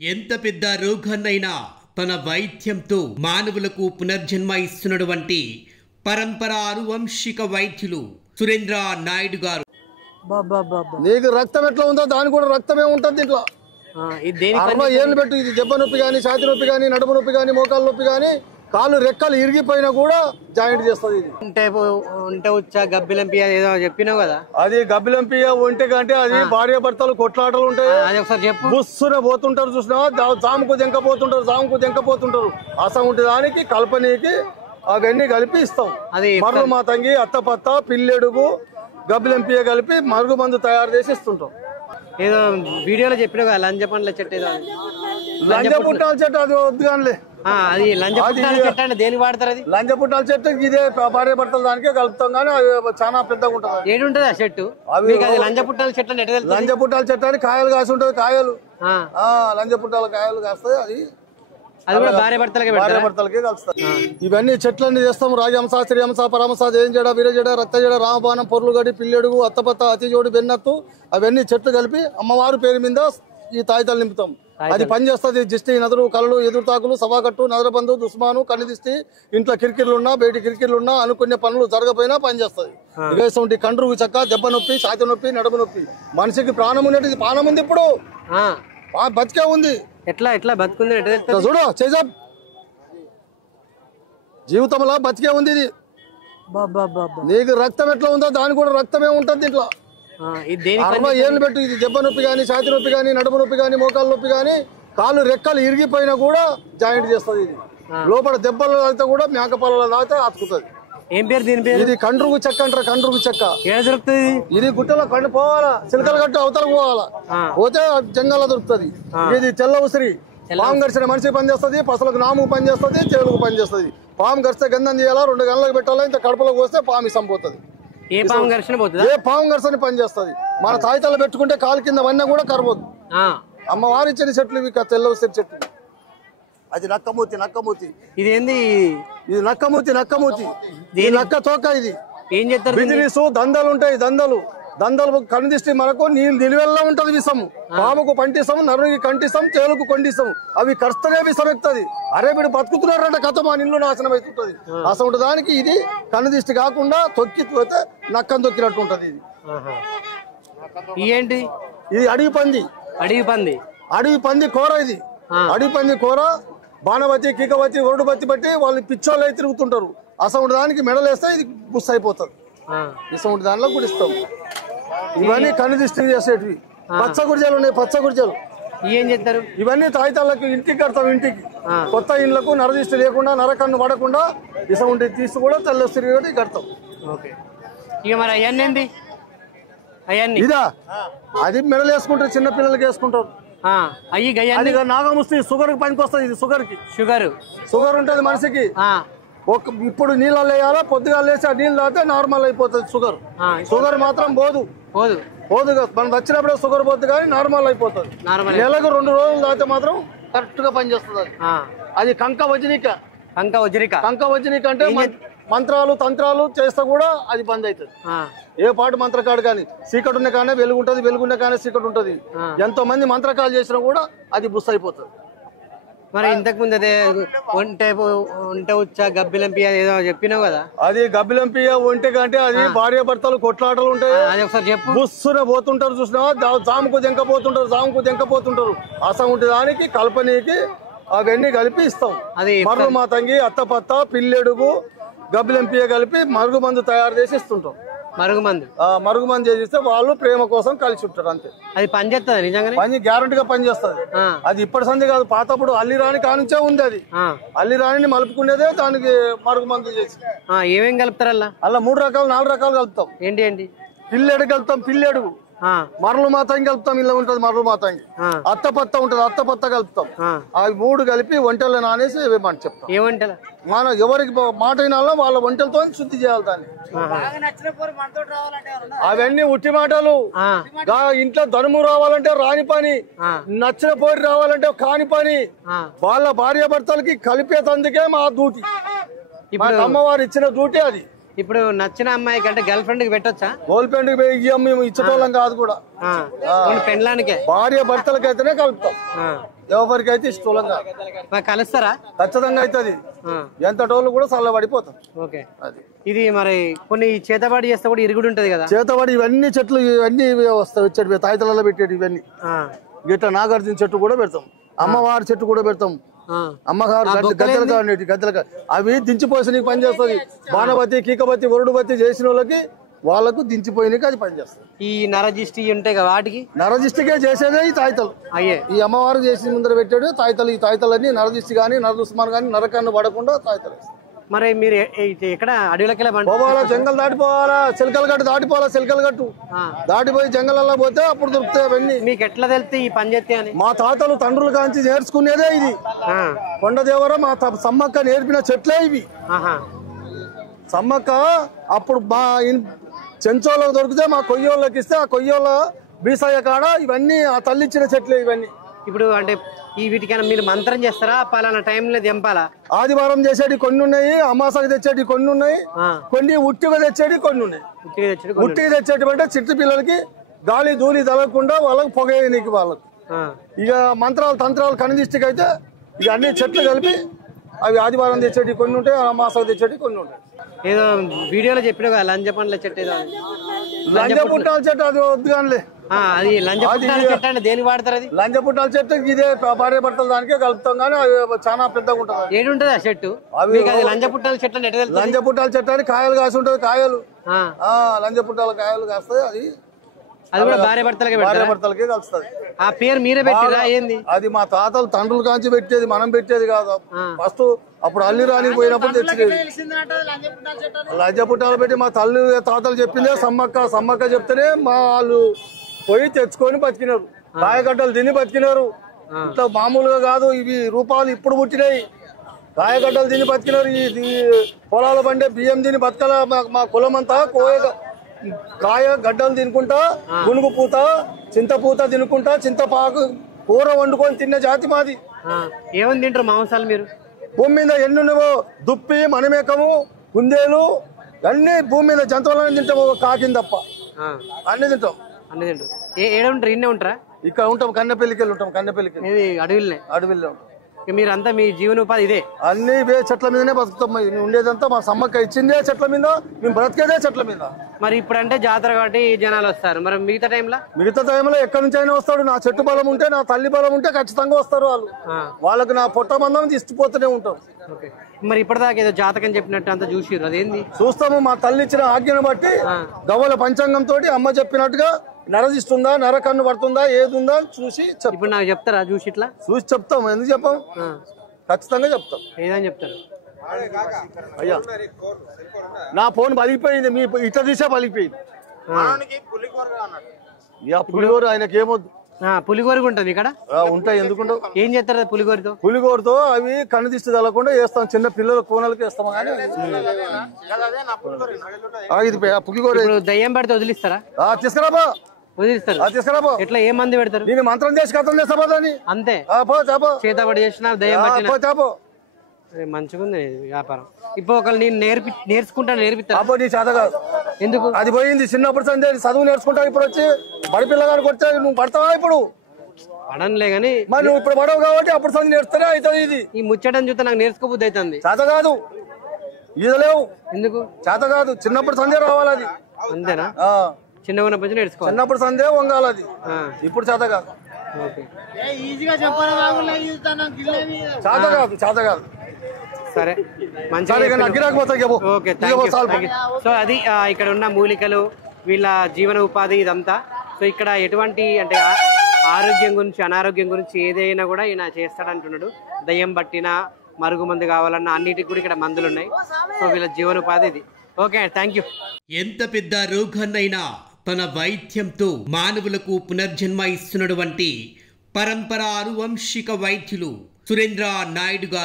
ఎంత పెద్ద రోగాన్నైనా తన వైద్యంతో మానవులకు పునర్జన్మ ఇస్తున్నటువంటి పరంపర అనువంశిక వైద్యులు సురేంద్ర నాయుడు గారు. నీకు రక్తం ఎట్లా ఉందో దాని కూడా రక్తమే ఉంటుంది దీంట్లో. 60 ఏళ్ళు పెట్టు. ఇది దెబ్బ నొప్పి కానీ, ఛాతి నొప్పి కానీ, నడుము నొప్పి కానీ, మోకాల నొప్పి కానీ, కాళ్ళు రెక్కలు ఇరిగిపోయినా కూడా జాయింట్ చేస్తుంది. చెప్పినావు కదా, అది గబ్బిలంపియ ఒంటె కంటే అది భార్య భర్తలు కొట్లాటలు ఉంటాయి. బుస్సున పోతుంటారు, చూసినావా? జాముకు దెంకపోతుంటారు. అసం ఉంటే దానికి కల్పనీకి అవన్నీ కలిపి ఇస్తాం. మరుగు మాతంగి, అత్తపత్త, పిల్లెడుగు, గబ్బిలంపియ కలిపి మరుగు మందు తయారు చేసి ఇస్తుంటాం. ఏదో వీడియోలో చెప్పినావు కదా లంజ పండ్ల చెట్టు, ఏదో లంజ పుట్టాల చెట్టు. అది వద్దు కానీ అది లంజ పుట్టాల చెట్టు అంటే దేనికి వాడతారు? అది లంజ పుట్టాల చెట్టు ఇదే భార్య భర్తల దానికే కలుపుతాం, కానీ అది చాలా పెద్దగా ఉంటుంది. ఏడుంటది ఆ చెట్టు? అది లంజ పుట్టాల చెట్టు అంటే లంజ పుట్టాల చెట్టు అని కాయలు కాసి ఉంటది. కాయలు లంజ పుట్టాల కాయలు కాస్తాయి. అది కూడా భార్య భర్తలకే కలుస్తాయి. ఇవన్నీ చెట్లన్నీ చేస్తాం. రాజహంస, శ్రీహంస, పరమహంస, జయంజడ, వీరజడ, రక్తజడ, రామబాణం, పొర్లుగడి, పిల్లెడుగు, అత్తపత్త, అతిజోడి, బెన్నత్తు అవన్నీ చెట్లు కలిపి అమ్మవారి పేరు మీద ఈ తాయితాలు నింపుతాం. అది పనిచేస్తుంది. దిష్టి, నదులు, కళ్ళు, ఎదురుతాకులు, సవాకట్టు, నదరబంధు, దుస్మాను, కన్ను దిష్టి, ఇంట్లో కిరికిర్లున్నా బయట కిరికిర్లున్నా అనుకునే పనులు జరగపోయినా పనిచేస్తుంది. ఇటువంటి కండ్రుగు చెక్క, దెబ్బ నొప్పి, ఛాతి నొప్పి, నడుము నొప్పి, మనిషికి ప్రాణం ఉన్నట్టు ప్రాణం ఉంది. ఇప్పుడు బతికే ఉంది. ఎట్లా బతుకుంది చూడు, చేజా జీవితంలో బతికే ఉంది. ఇది నీకు రక్తం ఎట్లా ఉందో దాని కూడా రక్తమే ఉంటుంది దీంట్లో. 60 ఏళ్ళు పెట్టు. ఇది దెబ్బ నొప్పి కానీ, ఛాతి నొప్పి కానీ, నడుము నొప్పి కానీ, మోకాల నొప్పి కానీ, కాళ్ళు రెక్కలు ఇరిగిపోయినా కూడా జాయింట్ చేస్తుంది. ఇది లోపల దెబ్బలు తాగితే కూడా మేకపాలలో తాగితే అతుకుతుంది. ఏం పేరు దీని పేరు? ఇది కండ్రుగు చెక్క అంటారు. కండ్రుగు చెక్క దొరుకుతుంది. ఇది గుట్టలో కండు పోవాలా, చిలకలు కట్టు అవతలకు పోవాలా, పోతే జంగల్లో దొరుకుతుంది. ఇది తెల్ల ఉసిరి. పాము గడిచిన మనిషి పనిచేస్తుంది, పసలకు నాము పనిచేస్తుంది, చెవులకు పనిచేస్తుంది. పాము గడిస్తే గంధం చేయాలా, 2 గంటలకు పెట్టాలా, ఇంత కడుపులోకి వస్తే పాము సంపోతుంది. ఏ పాము ఘర్షణ పనిచేస్తుంది. మన తాయితాలు పెట్టుకుంటే కాలు కింద వన్నా కూడా కరవద్దు. అమ్మవారి ఇచ్చిన చెట్లు ఇవి తెల్ల ఉసిరి చెట్లు. అది నక్కమూతి. ఇదేంది? ఇది నక్కమూతి. ఇది నక్క తోక. ఇది ఏం చేస్తారు? బిజినెస్ దందాలు ఉంటాయి. దందాలు కనిదిష్టి మనకు నీళ్ళు నిలువెల్లా ఉంటది విషము. పాముకు పంటిస్తాము, నరునికి కంటిస్తాం, తేలుకు కొండిస్తాం. అవి కర్స్తనే విషం ఎక్కుతుంది. అరే వీడు బతుకుతున్నారంటే కథ మా నిల్లు నాశనం అవుతుంటది. అసలు దానికి ఇది కనుదిష్టి కాకుండా తొక్కి పోతే నక్కని తొక్కినట్టు ఉంటది. ఇది ఏంటి? ఇది అడవి పంది కూర. ఇది అడవి పంది కూర. బాణవతి, కీకవతి, ఒరుడుబత్తి బట్టి వాళ్ళు పిచ్చోళ్ళు అయితే తిరుగుతుంటారు. అసలు దానికి మెడలేస్తే ఇది బుస్ అయిపోతుంది. ఇసొంటి దానిలో కూడా ఇస్తాం. ఇవన్నీ కనుదిష్టి చేసేటివి. పచ్చ గుడిజలు ఉన్నాయి. పచ్చ గుడిజలు ఏం చేస్తారు? ఇవన్నీ తాయితాలకు ఇంటికి కడతాం. ఇంటికి కొత్త ఇండ్లకు నరదిష్టి లేకుండా, నరకన్ను పడకుండా ఇసొంటి తీసి కూడా తెల్లస్తిరిగి కడతాం. ఇక మరి అవన్నీ ఇదా అది మెడలు వేసుకుంటారు, చిన్న పిల్లలకి వేసుకుంటారు. అది నాగముస్తి షుగర్ కి పనికి వస్తుంది. ఇది షుగర్ ఉంటది మనిషికి. ఇప్పుడు నీళ్ళలో వేయాలా, పొద్దుగా లేచి ఆ నీళ్ళు తాగితే నార్మల్ అయిపోతుంది. షుగర్ మాత్రం పోదు. మనం వచ్చినప్పుడే షుగర్ పోతుంది, కానీ నార్మల్ అయిపోతుంది. నెలకు 2 రోజులు తాగితే మాత్రం కరెక్ట్ గా పనిచేస్తుంది. అది కంక వజ్రిక అంటే మంత్రాలు తంత్రాలు చేస్తే కూడా అది బంద్ అవుతుంది. ఏ పాటు మంత్రకాడు కానీ చీకటి ఉన్న కానీ వెలుగుంటది, వెలుగున్న కానీ చీకటి ఉంటది. ఎంతో మంది మంత్రకాలు చేసినా కూడా అది బుస్ అయిపోతుంది. మరి ఇంతకు ముందు అదే ఒంటె ఉచ్చ గబ్బిలంపియ ఏదో చెప్పినావు కదా, అది గబ్బిలంపియ ఒంటె కంటే అది భార్య భర్తలు కొట్లాటలు ఉంటాయి. అది ఒకసారి చెప్పు. బుస్సున పోతుంటారు, చూసినావా? జాముకు దెంకపోతుంటారు. అసం ఉంటే దానికి కల్పనీకి అవన్నీ కలిపి ఇస్తాం. మరుగు మాతంగి, అత్తపత్త, పిల్లెడుగు, గబ్బిలంపియ కలిపి మరుగు మందు తయారు చేసి ఇస్తుంటాం. మరుగు మందు చేసిస్తే వాళ్ళు ప్రేమ కోసం కలిసి ఉంటారు. అంతే. అది పనిచేస్తుంది నిజంగా? పని గ్యారంటీగా పనిచేస్తుంది. అది ఇప్పటి సంది కాదు, పాతప్పుడు అల్లిరాణి కానించే ఉంది. అది అల్లిరాణిని మలుపుకునేదే దానికి మరుగు మందు చేసి. ఏమేం కలుపుతారు అలా? 3 రకాలు 4 రకాలు కలుపుతాం. ఏంటి? పిల్లెడుగు కలుపుతాం. పిల్లెడుగు మరలు మాతంగి కలుపుతాం. ఇలా ఉంటది మరలు మాతంగి. అత్తపత్త ఉంటది. అత్తపత్త కలుపుతాం. అవి 3 కలిపి వంటలు నానేసి ఇవ్వమని చెప్తాం. ఏ వంటలు? మనం ఎవరికి మాట అయినా వాళ్ళ వంటలతో శుద్ధి చేయాలి దాన్ని. అవన్నీ ఉట్టి మాటలు. ఇంట్లో ధనుము రావాలంటే రాని పని, నచ్చిన పోరి రావాలంటే కాని పని. వాళ్ళ భార్య భర్తలకి కలిపేతందుకే మా డ్యూటీ. అమ్మవారు ఇచ్చిన డ్యూటీ అది. ఇప్పుడు నచ్చిన అమ్మాయికి అంటే గర్ల్ ఫ్రెండ్ కి పెట్టొచ్చా? గోల్ ఫ్రెండ్ ఇయ్యం, మేము ఇచ్చేటోళ్ళం కాదు కూడా. పెండ్లానికే భార్య భర్తలకైతేనే కలుపుతాం, ఎవరికైతే ఇష్టోళ్ళం కాదు. కలుస్తారా? ఖచ్చితంగా అవుతుంది. ఎంత టోళ్ళు కూడా చల్లబడిపోతాం. ఓకే, ఇది మరి కొన్ని చేతబడి చేస్తే కూడా ఇరుగుడు ఉంటది కదా? చేతబడి ఇవన్నీ చెట్లు ఇవన్నీ వస్తాయి, వచ్చేటి తాయితలలో పెట్టేటి ఇవన్నీ. గిట్ల నాగార్జున చెట్టు కూడా పెడతాం, అమ్మవారి చెట్టు కూడా పెడతాం. అమ్మగారు గద్దెలు అవి దించిపోసి నీకు పని చేస్తుంది. బాణబత్తి, కీకబత్తి, వరుడుబత్తి చేసిన వాళ్ళకు దించిపోయినాక అది పని చేస్తుంది. ఈ నరజిష్టి ఉంటాయి కదా వాటికి? నరజిష్టికే చేసేదే ఈ తాయితలు. ఈ అమ్మవారు చేసి ముందర పెట్టాడు తాయితలు. ఈ తాయితలన్నీ నరజిష్టి గానీ నరదుస్మాన్ గానీ నరకాన్ని పడకుండా తాయితలు. మరి మీరు ఎక్కడ అడవిలోకి పోవాలా? జంగల్ దాటిపోవాలా, చిలకల గట్టు దాటిపోవాలా. చిలకల గట్టు దాటిపోయి జంగల్లో పోతే అప్పుడు దొరుకుతాయి అవన్నీ. మీకు ఎట్లా తెలిస్తే ఈ పని చేస్తే అని? మా తాతలు తండ్రులు కాంచి నేర్చుకునేదే ఇది. కొండదేవర మా సమ్మక్క నేర్పిన చెట్లే ఇవి. సమ్మక్క అప్పుడు మా చెంచోళ్ళకు దొరికితే మా కొయ్యోళ్ళకి ఇస్తే ఆ కొయ్యోళ్ళ బీసయ్య కాడ ఇవన్నీ ఆ తల్లిచ్చిన చెట్లే ఇవన్నీ. ఇప్పుడు అంటే ఈ వీటికైనా మీరు మంత్రం చేస్తారా? పలానా టైంలో తెంపాలా? ఆదివారం చేసేటి కొన్ని ఉన్నాయి, అమాసకు తెచ్చేటి కొన్ని ఉన్నాయి, కొన్ని ఉట్టిగా తెచ్చేటి కొన్ని ఉన్నాయి. ఉట్టిగా తెచ్చేటి అంటే చిట్టు పిల్లలకి గాలి ధూళి తగలకుండా వాళ్ళకి పొగేయనికి వాళ్ళకు. ఇక మంత్రాలు తంత్రాలు కనిదిష్టికి అయితే ఇక అన్ని చెట్లు కలిపి అవి ఆదివారం తెచ్చేటి కొన్ని ఉంటాయి, అమాసకు తెచ్చేటి కొన్ని ఉంటాయి. ఏదో వీడియోలో చెప్పిన లంజ పండ్ల చెట్టు, ఏదో లంజ పుట్టాల చెట్టు అది వద్దు కానీ అది లంజ పుట్టాల చెట్టు అంటే దేనికి వాడతారు? అది లంజ పుట్టాల చెట్టు ఇదే భార్య భర్తలు దానికే కలుపుతాం కానీ అది చాలా పెద్దగా ఉంటుంది. ఏడుంటది ఆ చెట్టు? లంజ పుట్టాల చెట్టు అంటే లంజ పుట్టాల చెట్టు అని కాయలు కాసి ఉంటది, కాయలు లంజ పుట్టాల కాయలు కాస్తాయి. అది కూడా భార్య భర్తలకే కలుస్తుంది. ఆ పేరు మీరే పెట్టిరా ఏంది? అది మా తాతలు తండ్రులు కాంచి పెట్టేది, మనం పెట్టేది కాదు. ఫస్ట్ అప్పుడు అల్లి రానికి పోయినప్పుడు తెచ్చేది లంజ పుట్టాలు పెట్టి మా తల్లి తాతలు చెప్పిందే సమ్మక్క చెప్తేనే మా వాళ్ళు పోయి తెచ్చుకొని బతికినారు. కాయగడ్డలు తిని బతికినారు. ఇట్లా మామూలుగా కాదు, ఇవి రూపాలు ఇప్పుడు పుట్టినాయి. కాయగడ్డలు తిని బతికినారు. ఈ పొలాల బండే బియ్యం తిని బతకాల. మా కులం అంతా కాయ గడ్డలు తినుకుంటా, గునుగు పూత, చింతపూత తినుకుంటా, చింతపాకు కూర వండుకొని తిన్న జాతి మాది. ఏమని తింటారు మాంసాలు మీరు? భూమి మీద ఎన్నున్నవో దుప్పి, మనమేకము, కుందేలు అన్ని భూమి మీద జంతువులను తింటాము, కాకింది తప్ప అన్ని తింటాం. ఏడుంటారు? ఇన్నే ఉంటారా? ఇక్కడ ఉంటాం, కన్నెపల్లికి వెళ్ళి ఉంటాం. కన్నెపల్లికి అడవిలో ఉంటాం. మీరంతా మీ జీవనోపాధి ఇదే? అన్ని ఇవే చెట్ల మీదనే బతుకుతాం. ఉండేదంతా మా సమ్మక్క ఇచ్చిందే చెట్ల మీద, మేము బ్రతికేదే చెట్ల మీద. మరి ఇప్పుడు అంటే జాతర కాబట్టి జనాలు వస్తారు, మరి మిగతా టైంలో ఎక్కడి నుంచి అయినా వస్తాడు. నా చెట్టు బలం ఉంటే, నా తల్లి బలం ఉంటే ఖచ్చితంగా వస్తారు వాళ్ళు. వాళ్ళకి నా పొట్ట మందం ఇష్టపోతూనే ఉంటాం. మరి ఇప్పటిదాకా ఏదో జాతకం చెప్పినట్టు అంతా చూసిర్రు, అదేంది? చూస్తాము. మా తల్లి ఇచ్చిన ఆజ్ఞను బట్టి గవ్వల పంచాంగం తోటి అమ్మ చెప్పినట్టుగా నరదిస్తుందా, నరకన్ను పడుతుందా, ఏది ఉందా చూసి ఇప్పుడు నాకు చెప్తారా? చూసి ఇట్లా చూసి చెప్తాం. ఎందుకు చెప్పాం? ఖచ్చితంగా చెప్తాం. ఏదని చెప్తారు? అయ్యా నా ఫోన్ పలిగిపోయింది, మీ ఇట్లా తీసే పలిగిపోయింది. పులిగోరు ఆయనకి ఏమొద్దు. పులిగోరు ఉంటుంది ఇక్కడ? ఉంటాయి. ఎందుకుంటావు? ఏం చేస్తారు పులిగోరుతో? పులిగోరుతో అవి కన్ను దిష్టి తగలకుండా వేస్తాం. చిన్న పిల్లల కోనలకి వేస్తాం. కానీ పులిగోరు దయ్యం పడితే వదిలిస్తారా? తీసుకురాబా, వదిలిస్తారు. తీసుకురాబో. ఎట్లా ఏ మంది పెడతారు? నేను మంత్రం చేసి కథం చేస్తాబా దాన్ని. అంతే? చేతబడి చేసిన దయ్యం చాపో. మంచిగా ఉంది వ్యాపారం. ఇప్పుడు ఒకళ్ళు నేను నేర్పిస్తా. నీ చేత కాదు. ఎందుకు? అది పోయింది. చిన్నప్పుడు సందే చదువు నేర్చుకుంటావు. ఇప్పుడు వచ్చి బడి పిల్లగానికి వచ్చా నువ్వు పడతావా? ఇప్పుడు పడనులే గానీ మరి నువ్వు ఇప్పుడు పడవు కాబట్టి అప్పుడు చదువు నేర్చుతూనే అవుతుంది. ఇది ఈ ముచ్చటని చూస్తే నాకు నేర్చుకోబుద్ధి అవుతుంది. చేత కాదు, ఇది లేవు. ఎందుకు చేత కాదు? చిన్నప్పుడు సందే రావాలి. అది అంతేనా? చిన్నగా ఉన్నప్పుడు నేర్చుకోవాలి. చిన్నప్పుడు సందే వంగాలి. అది ఇప్పుడు చేత కాదు. చేత కాదు. సరే, సో అది ఇక్కడ ఉన్న మూలికలు, వీళ్ళ జీవన ఉపాధి ఇదంతా. సో ఇక్కడ ఎటువంటి అంటే ఆరోగ్యం గురించి, అనారోగ్యం గురించి ఏదైనా కూడా ఈయన చేస్తాడంటున్నాడు. దయ్యం పట్టిన, మరుగు మందు కావాలన్నా అన్నిటికి కూడా ఇక్కడ మందులు ఉన్నాయి. సో వీళ్ళ జీవనోపాధి ఇది. Okay, thank you. ఎంత పెద్ద రోగాన్నైనా తన వైద్యంతో మానవులకు పునర్జన్మ ఇస్తున్నటువంటి పరంపర అనువంశిక వైద్యులు సురేంద్ర నాయుడు గారు.